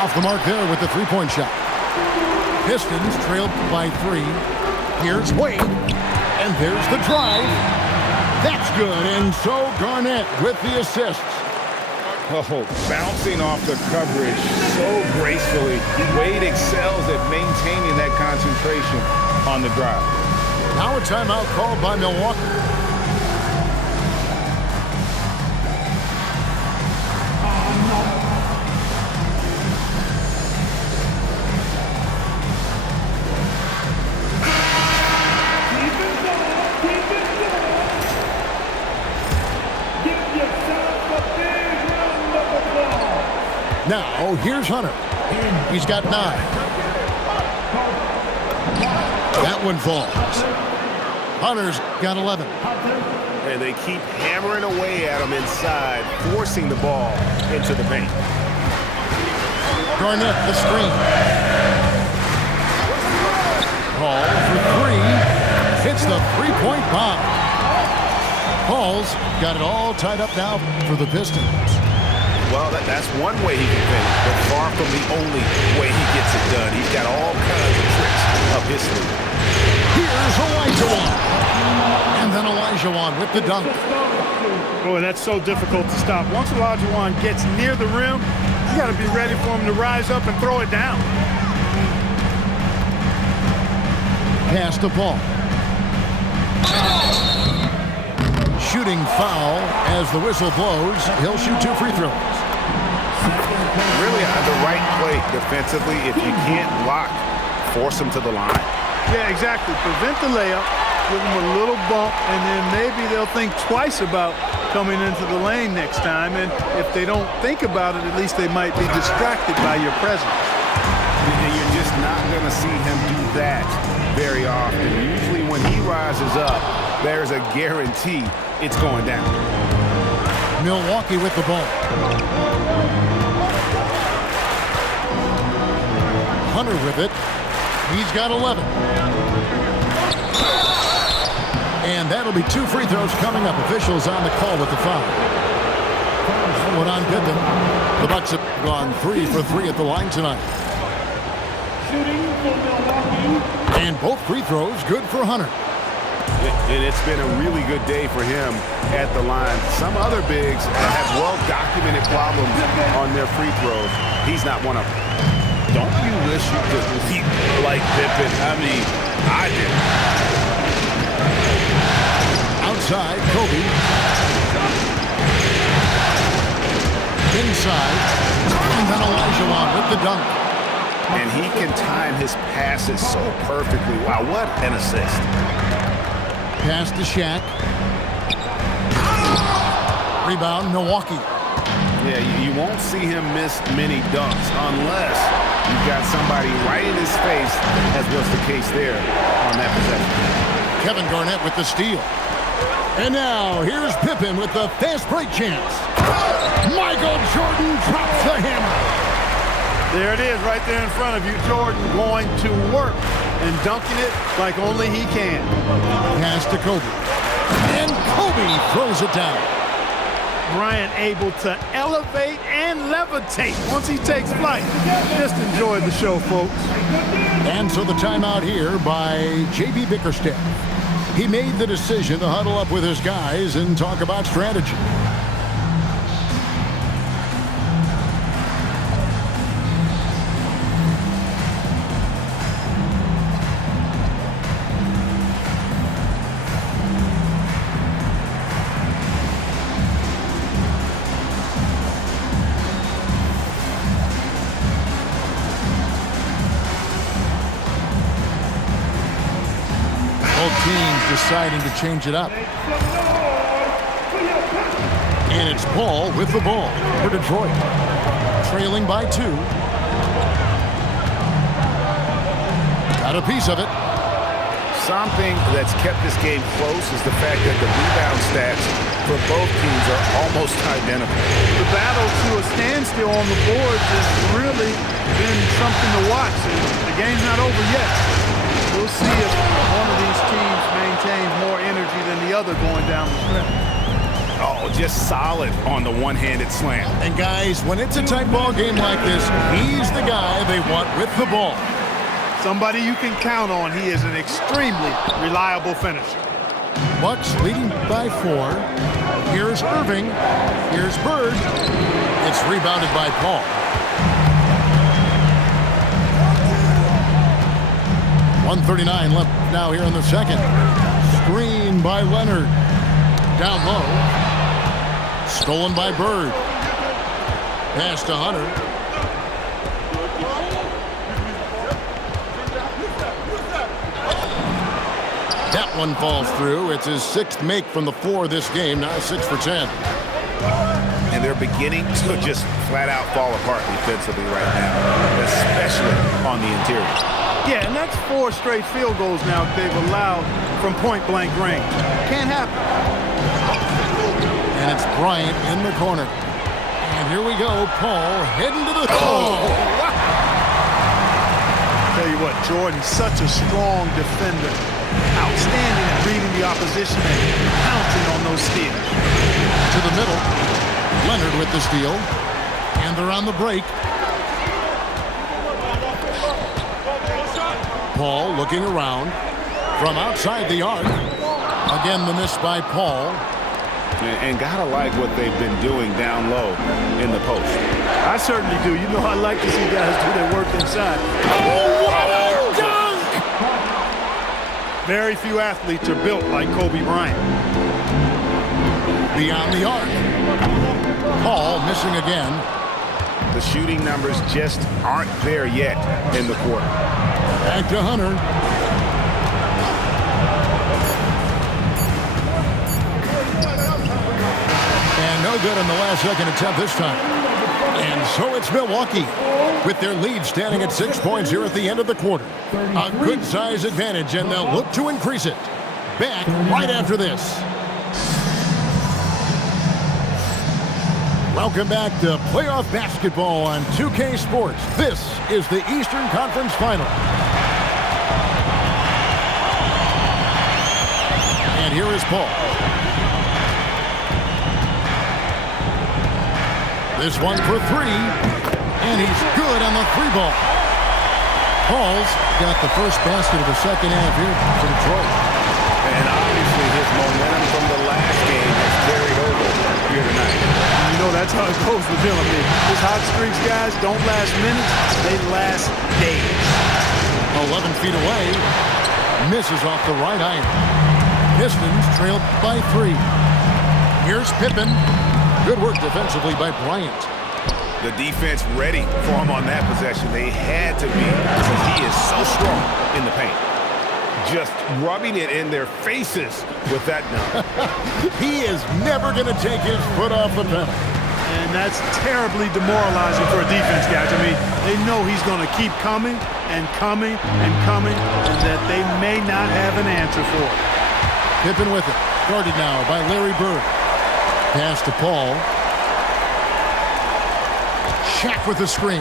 Off the mark there with the three-point shot. Pistons trailed by 3. Here's Wade. And there's the drive. That's good. And so Garnett with the assists. Oh, bouncing off the coverage so gracefully. Wade excels at maintaining that concentration on the drive. Now a timeout called by Milwaukee. Now, here's Hunter. He's got 9. That one falls. Hunter's got 11. And they keep hammering away at him inside, forcing the ball into the paint. Garnett, the screen. Paul for 3. Hits the three-point bomb. Paul's got it all tied up now for the Pistons. Well, that's one way he can finish, but far from the only way he gets it done. He's got all kinds of tricks up his sleeve. Here's Olajuwon. And then Olajuwon with the dunk. Boy, that's so difficult to stop. Once Olajuwon gets near the rim, you got to be ready for him to rise up and throw it down. Pass to Paul. Shooting foul as the whistle blows. He'll shoot 2 free throws. Really the right play defensively. If you can't block, force him to the line. Yeah, exactly. Prevent the layup, give him a little bump, and then maybe they'll think twice about coming into the lane next time. And if they don't think about it, at least they might be distracted by your presence. You're just not going to see him do that very often. Usually when he rises up, there's a guarantee it's going down. Milwaukee with the ball. Hunter with it. He's got 11. And that'll be 2 free throws coming up. Officials on the call with the foul. One on Pippen. The Bucks have gone 3 for 3 at the line tonight. Shooting for Milwaukee. And both free throws good for Hunter. And it's been a really good day for him at the line. Some other bigs have well-documented problems on their free throws. He's not one of them. Don't you wish you could leap like Pippen? I mean, I did. Outside, Kobe. Inside. And then Olajuwon with the dunk. And he can time his passes so perfectly. Wow, what an assist. Pass to Shaq. Rebound, Milwaukee. Yeah, you won't see him miss many dunks unless you've got somebody right in his face, as was the case there on that possession. Kevin Garnett with the steal. And now, here's Pippen with the fast break chance. Michael Jordan drops the hammer. There it is right there in front of you. Jordan going to work and dunking it like only he can. Pass to Kobe. And Kobe throws it down. Bryant able to elevate and levitate once he takes flight. Just enjoy the show, folks. And so the timeout here by J.B. Bickerstaff. He made the decision to huddle up with his guys and talk about strategy. Deciding to change it up. And it's Paul with the ball for Detroit. Trailing by 2. Got a piece of it. Something that's kept this game close is the fact that the rebound stats for both teams are almost identical. The battle to a standstill on the boards has really been something to watch. The game's not over yet. We'll see if one of these teams maintains more energy than the other going down the stretch. Oh, just solid on the one-handed slam. And guys, when it's a tight ball game like this, he's the guy they want with the ball. Somebody you can count on. He is an extremely reliable finisher. Bucks leading by 4. Here's Irving. Here's Bird. It's rebounded by Paul. 1:39 left now here in the second. Screen by Leonard. Down low. Stolen by Bird. Pass to Hunter. That one falls through. It's his 6th make from the floor this game. Now 6 for 10. And they're beginning to just flat out fall apart defensively right now, especially on the interior. Yeah, and that's 4 straight field goals now they've allowed from point-blank range. Can't happen. And it's Bryant in the corner. And here we go. Paul heading to the... Tell you what, Jordan's such a strong defender. Outstanding at reading the opposition and pouncing on those steals. To the middle. Leonard with the steal. And they're on the break. Paul looking around from outside the arc. Again, the miss by Paul. And gotta like what they've been doing down low in the post. I certainly do. You know I like to see guys do their work inside. Oh, what a dunk! Very few athletes are built like Kobe Bryant. Beyond the arc. Paul missing again. The shooting numbers just aren't there yet in the quarter. Back to Hunter. And no good on the last second attempt this time. And so it's Milwaukee with their lead standing at 6 points here at the end of the quarter. A good size advantage, and they'll look to increase it. Back right after this. Welcome back to playoff basketball on 2K Sports. This is the Eastern Conference Final. And here is Paul. This one for 3, and he's good on the 3 ball. Paul's got the first basket of the second half here for Detroit. And obviously his momentum from the last game has carried over here tonight. You know that's how it goes with him. I mean, his hot streaks, guys, don't last minutes, they last days. 11 feet away, misses off the right iron. Pistons trailed by 3. Here's Pippen. Good work defensively by Bryant. The defense ready for him on that possession. They had to be because he is so strong in the paint. Just rubbing it in their faces with that dunk. He is never going to take his foot off the pedal. And that's terribly demoralizing for a defense, guys. I mean, they know he's going to keep coming and coming and coming, and that they may not have an answer for it. Pippen with it. Guarded now by Larry Bird. Pass to Paul. Shaq with the screen.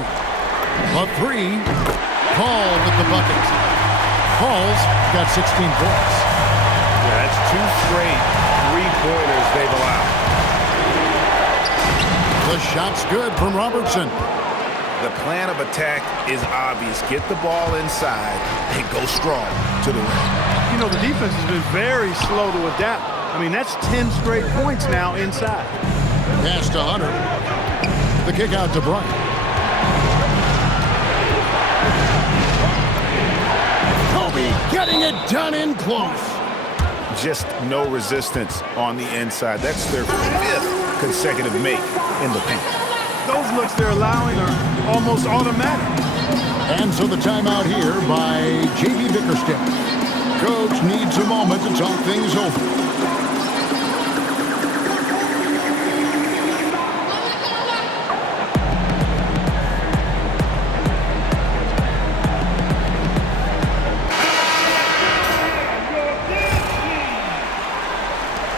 A 3. Paul with the bucket. Paul's got 16 points. Yeah, that's 2 straight 3-pointers they've allowed. The shot's good from Robertson. The plan of attack is obvious. Get the ball inside and go strong to the rim. You know, the defense has been very slow to adapt. I mean, that's 10 straight points now inside. Pass to Hunter. The kick out to Bryant. Kobe getting it done in close. Just no resistance on the inside. That's their 5th consecutive make in the paint. Those looks they're allowing are almost automatic. And so the timeout here by J.B. Bickerstaff. Coach needs a moment to talk things over.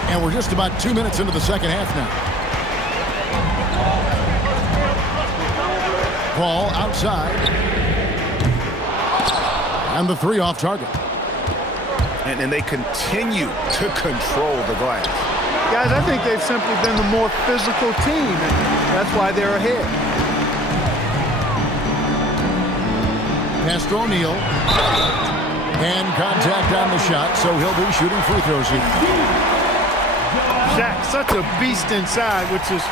And we're just about 2 minutes into the second half now. Paul outside. And the 3 off target. And they continue to control the glass. Guys, I think they've simply been the more physical team, and that's why they're ahead. Pass to O'Neal. And contact on the shot, so he'll be shooting free throws here. Shaq, such a beast inside, which is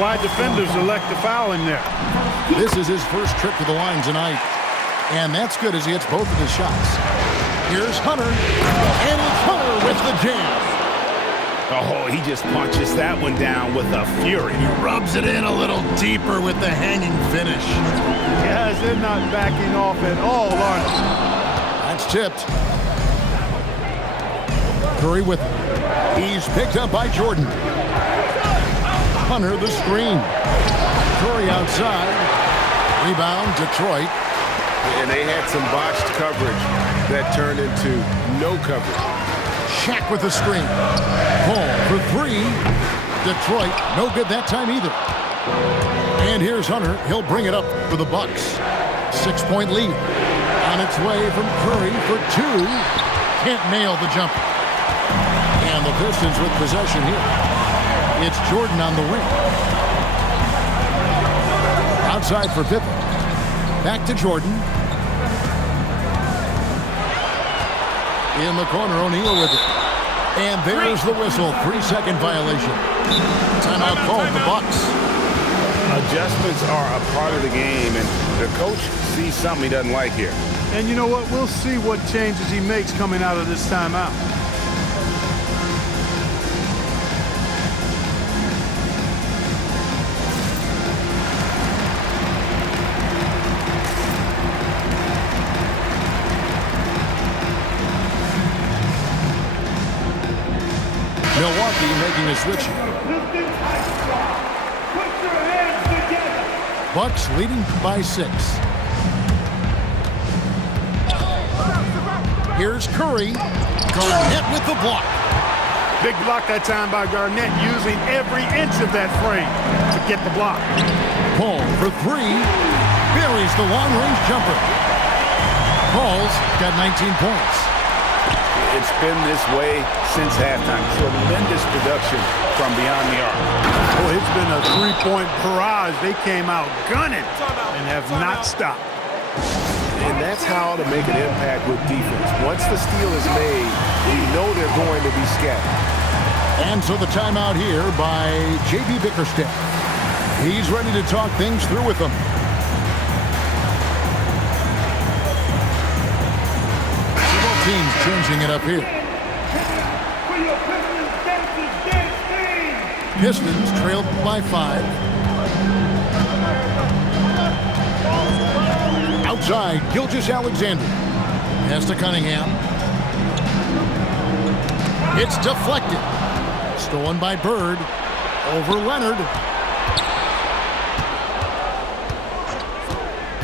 why defenders elect to foul him there. This is his first trip to the line tonight. And that's good as he hits both of his shots. Here's Hunter. And it's Hunter with the jam. Oh, he just punches that one down with a fury. He rubs it in a little deeper with the hanging finish. Guys, they're not backing off at all, are they? That's tipped. Curry with it. He's picked up by Jordan. Hunter the screen. Curry outside. Rebound, Detroit. And they had some botched coverage that turned into no coverage. Shaq with the screen. Paul for three. Detroit, no good that time either. And here's Hunter. He'll bring it up for the Bucks. 6-point lead. On its way from Curry for two. Can't nail the jumper. And the Pistons with possession here. It's Jordan on the wing. Outside for Pippen. Back to Jordan. In the corner, O'Neal with it. And there's the whistle. 3-second violation. Timeout called the Bucks. Adjustments are a part of the game, and the coach sees something he doesn't like here. And you know what? We'll see what changes he makes coming out of this timeout. Milwaukee making a switch. Bucks leading by 6. Here's Curry. Garnett with the block. Big block that time by Garnett, using every inch of that frame to get the block. Paul for three. Buries the long-range jumper. Paul's got 19 points. It's been this way since halftime. Tremendous production from beyond the arc. Oh, it's been a three-point barrage. They came out gunning and have not stopped. And that's how to make an impact with defense. Once the steal is made, you know they're going to be scattered. And so the timeout here by J.B. Bickerstaff. He's ready to talk things through with them. Both teams changing it up here. Pistons trailed by 5. Outside, Gilgeous-Alexander. Pass to Cunningham. It's deflected. Stolen by Bird. Over Leonard.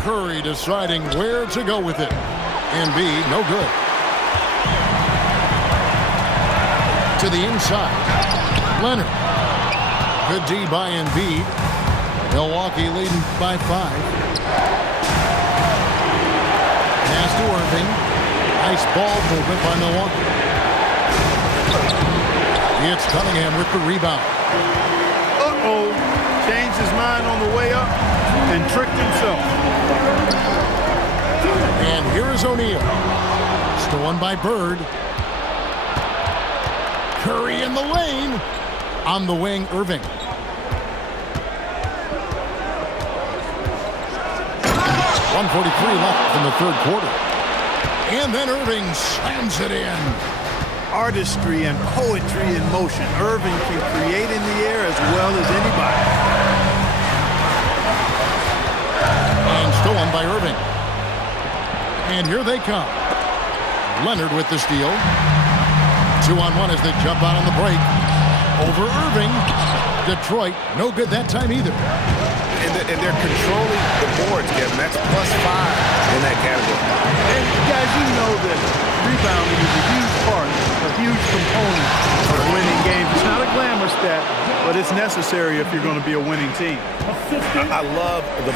Curry deciding where to go with it. Embiid, no good. To the inside. Leonard. Good D by Embiid. Milwaukee leading by 5. Pass to Irving. Nice ball movement by Milwaukee. It's Cunningham with the rebound. Uh-oh. Changed his mind on the way up and tricked himself. And here is O'Neal. Stolen by Bird. Curry in the lane. On the wing, Irving. .143 left in the third quarter. And then Irving slams it in. Artistry and poetry in motion. Irving can create in the air as well as anybody. And stolen by Irving. And here they come. Leonard with the steal. 2-on-1 as they jump out on the break. Over Irving. Detroit, no good that time either. And they're controlling the boards, Kevin. That's +5 in that category. And guys, you know that rebounding is a huge part, a huge component of winning games. It's not a glamour stat, but it's necessary if you're going to be a winning team. I love the